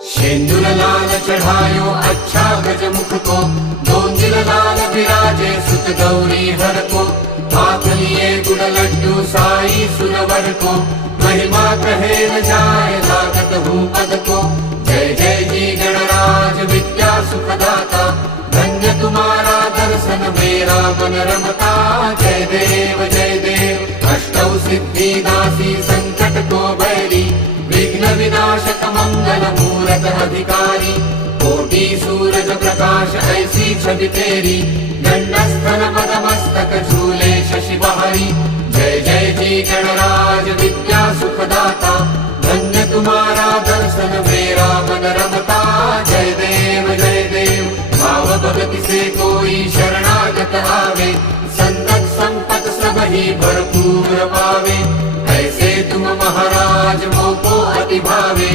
शेंदूर लाल चढ़ायो अच्छा गजमुख को, दोन दिल लाल विराजे सुत गौरी हर को। हाथ लिए गुड़ लड्डू साई सुरवर को, महिमा कहे न जाए लागत हूँ पद को। जय जय जी गणराज विद्या सुखदाता, धन्य तुम्हारा दर्शन मेरा मन रमता। जय देव अष्टौ सिद्धि दासी संकट को बैरी, विघ्न विनाशक मंगल मूरत अधिकारी। कोटि सूरज प्रकाश ऐसी छवि तेरी, दंडस्थल पद मस्तक झूले शशि बहारी। जय जय जी गणराज विद्या सुखदाता, धन्य तुम्हारा दर्शन मेरा मन रमता। जय देव भाव भगति से कोई शरणागत आवे, संतत संपत सब ही भरपूर पावे। ऐसे तुम महाराज मोको अति भावे,